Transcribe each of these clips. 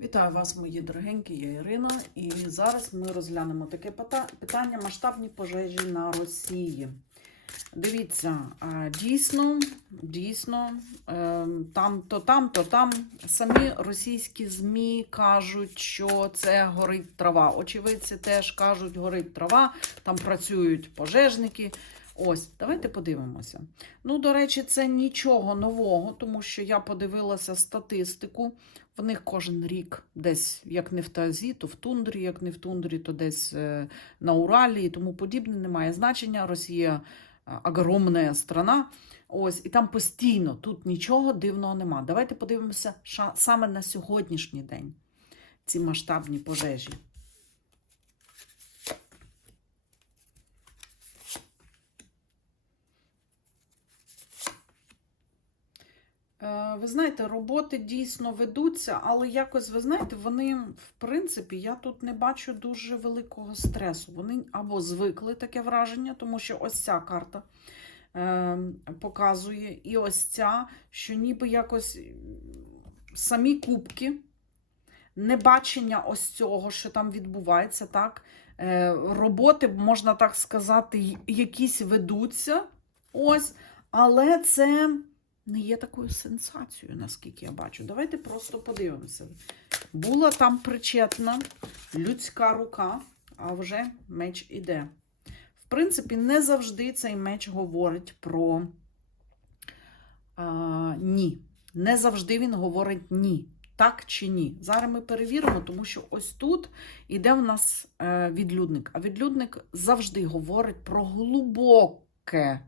Вітаю вас, мої дорогенькі, я Ірина. І зараз ми розглянемо таке питання масштабні пожежі на Росії. Дивіться, дійсно, дійсно, ем, там то там, то там самі російські ЗМІ кажуть, що це горить трава. Очевидці теж кажуть, горить трава, там працюють пожежники. Ось, давайте подивимося. Ну, до речі, це нічого нового, тому що я подивилася статистику. В них кожен рік десь, як не в Тазі, то в тундрі, як не в тундрі, то десь е, на Уралі і тому подібне. Немає значення. Росія е, огромна страна. Ось, і там постійно тут нічого дивного нема. Давайте подивимося ша- саме на сьогоднішній день ці масштабні пожежі. Е, Ви знаєте, роботи дійсно ведуться, але якось, ви знаєте, вони, в принципі, я тут не бачу дуже великого стресу. Вони або звикли таке враження, тому що ось ця карта е, показує, і ось ця, що ніби якось самі кубки, небачення ось цього, що там відбувається, так? Е, роботи, можна так сказати, якісь ведуться, ось, але це не є такою сенсацією, наскільки я бачу. Давайте просто подивимося. Була там причетна людська рука, а вже меч іде. В принципі, не завжди цей меч говорить про а, ні. Не завжди він говорить ні. Так чи ні? Зараз ми перевіримо, тому що ось тут іде в нас е, відлюдник. А відлюдник завжди говорить про глибоке,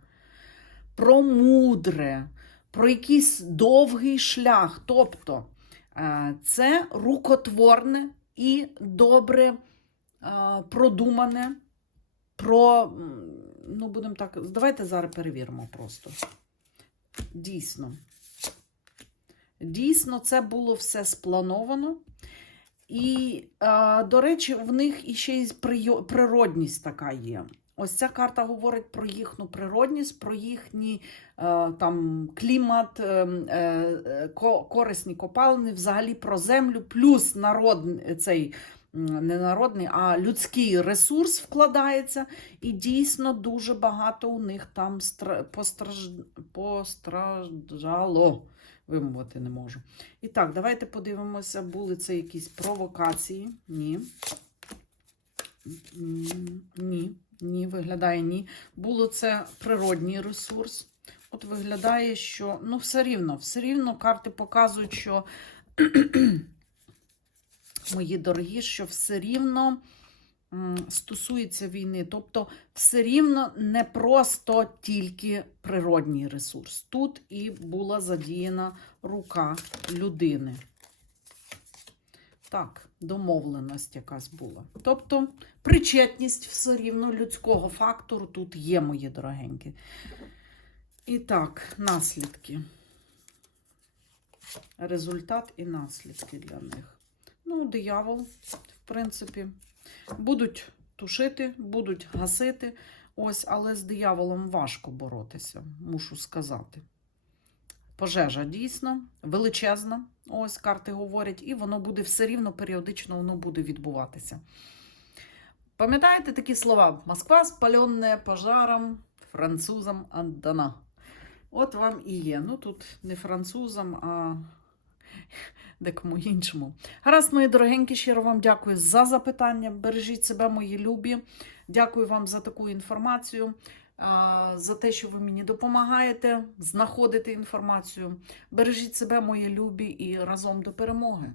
про мудре, про якийсь довгий шлях. Тобто е, це рукотворне і добре е, продумане. Про, ну, будемо так, давайте зараз перевіримо просто. Дійсно. Дійсно, це було все сплановано. І, е, до речі, в них іще й природність така є. Ось ця карта говорить про їхню природність, про їхній е, там, клімат, е, е, корисні копалини, взагалі про землю, плюс народний цей не народний, а людський ресурс вкладається. І дійсно дуже багато у них там стра- постраж... постраждало. Вимовити не можу. І так, давайте подивимося, були це якісь провокації. Ні. Ні, ні, виглядає ні. Було це природній ресурс. От виглядає, що ну, все рівно, все рівно карти показують, що мої дорогі, що все рівно стосується війни. Тобто, все рівно не просто тільки природній ресурс. Тут і була задіяна рука людини. Так, домовленість якась була. Тобто, причетність все рівно людського фактору тут є, мої дорогенькі. І так, наслідки. Результат і наслідки для них. Ну, диявол, в принципі, будуть тушити, будуть гасити. Ось, але з дияволом важко боротися, мушу сказати. Пожежа дійсно величезна. Ось карти говорять, і воно буде все рівно періодично воно буде відбуватися. Пам'ятаєте такі слова? Москва спаленная пожаром, французам отдана. От вам і є. Ну тут не французам, а декому іншому. Гаразд, мої дорогенькі, щиро вам дякую за запитання. Бережіть себе, мої любі. Дякую вам за таку інформацію, за те, що ви мені допомагаєте знаходити інформацію. Бережіть себе, мої любі, і разом до перемоги.